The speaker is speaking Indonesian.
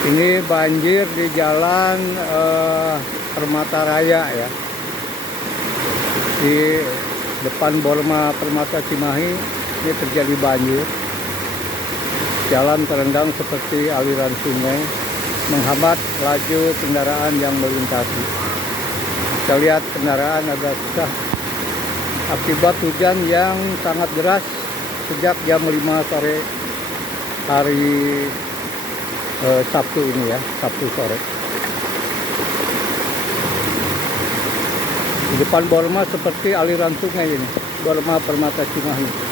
Ini banjir di jalan Permata Raya ya. Di depan Borma Permata Cimahi ini terjadi banjir. Jalan terendam seperti aliran sungai, menghambat laju kendaraan yang melintasi. Kita lihat kendaraan agak susah akibat hujan yang sangat deras sejak jam 5 sore hari Sabtu ini ya, Sabtu sore. Di depan Borma seperti aliran sungai ini, Borma Permata Cimahi.